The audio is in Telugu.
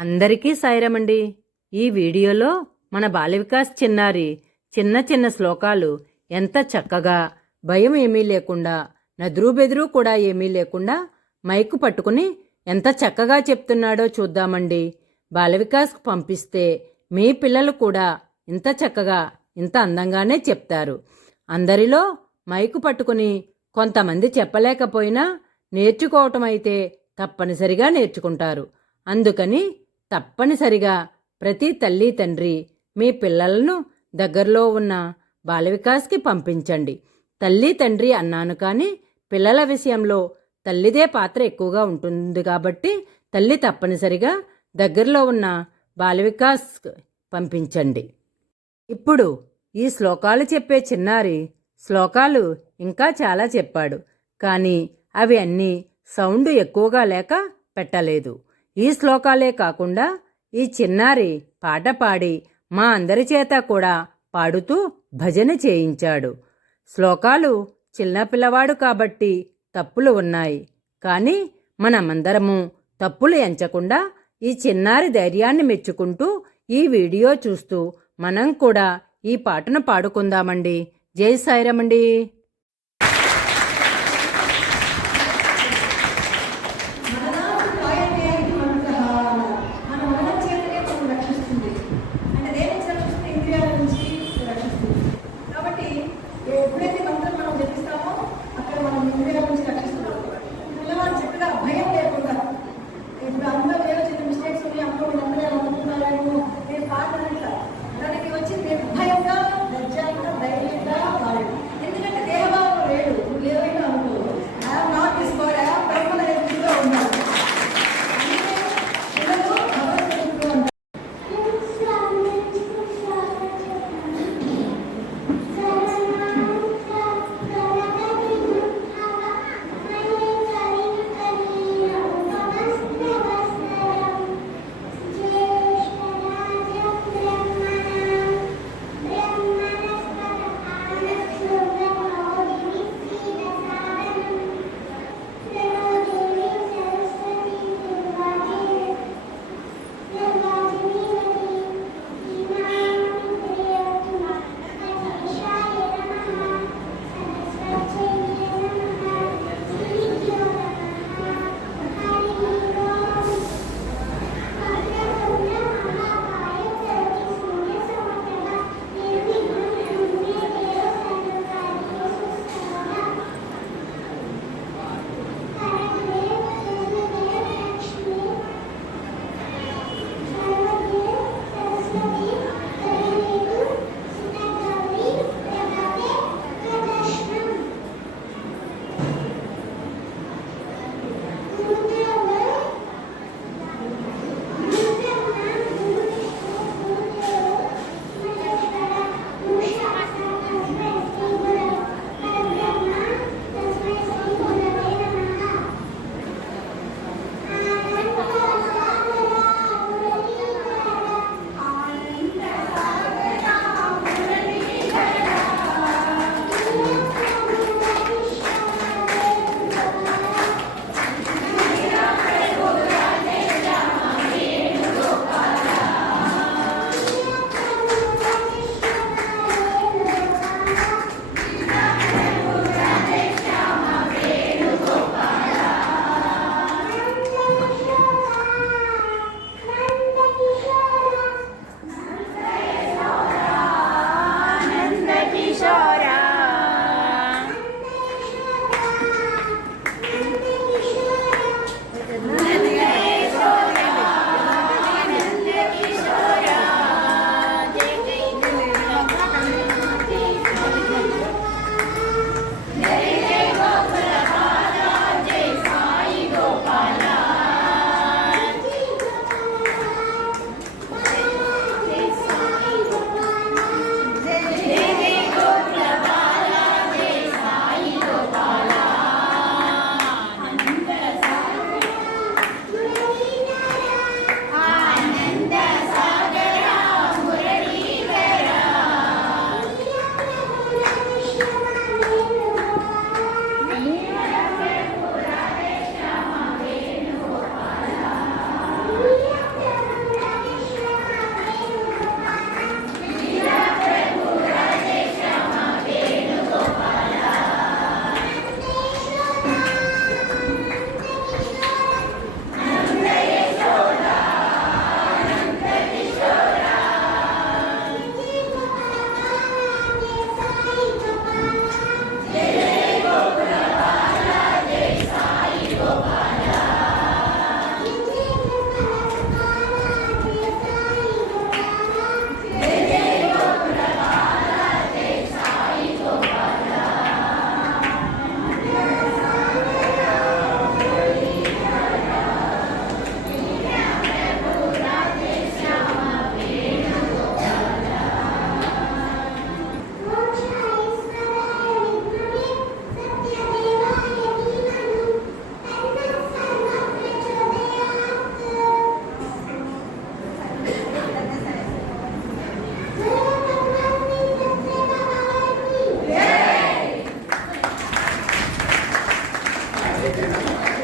అందరికీ సాయిరమండి. ఈ వీడియోలో మన బాల వికాస్ చిన్నారి చిన్న చిన్న శ్లోకాలు ఎంత చక్కగా భయం ఏమీ లేకుండా నదురు బెదురు కూడా ఏమీ లేకుండా మైకు పట్టుకుని ఎంత చక్కగా చెప్తున్నాడో చూద్దామండి. బాల వికాస్కు పంపిస్తే మీ పిల్లలు కూడా ఇంత చక్కగా ఇంత అందంగానే చెప్తారు. అందరిలో మైకు పట్టుకుని కొంతమంది చెప్పలేకపోయినా నేర్చుకోవటం అయితే తప్పనిసరిగా నేర్చుకుంటారు. అందుకని తప్పనిసరిగా ప్రతి తల్లి తండ్రి మీ పిల్లలను దగ్గరలో ఉన్న బాలవికాస్కి పంపించండి. తల్లి తండ్రి అన్నాను కానీ పిల్లల విషయంలో తల్లిదే పాత్ర ఎక్కువగా ఉంటుంది కాబట్టి తల్లి తప్పనిసరిగా దగ్గరలో ఉన్న బాలవికాస్ పంపించండి. ఇప్పుడు ఈ శ్లోకాలు చెప్పే చిన్నారి శ్లోకాలు ఇంకా చాలా చెప్పాడు కానీ అవి అన్నీ సౌండ్ ఎక్కువగా లేక పెట్టలేదు. ఈ శ్లోకాలే కాకుండా ఈ చిన్నారి పాట పాడి మా అందరి చేత కూడా పాడుతూ భజన చేయించాడు. శ్లోకాలు చిన్నపిల్లవాడు కాబట్టి తప్పులు ఉన్నాయి. కానీ మనమందరము తప్పులు ఎంచకుండా ఈ చిన్నారి ధైర్యాన్ని మెచ్చుకుంటూ ఈ వీడియో చూస్తూ మనం కూడా ఈ పాటను పాడుకుందామండి. జై సాయిరమండి.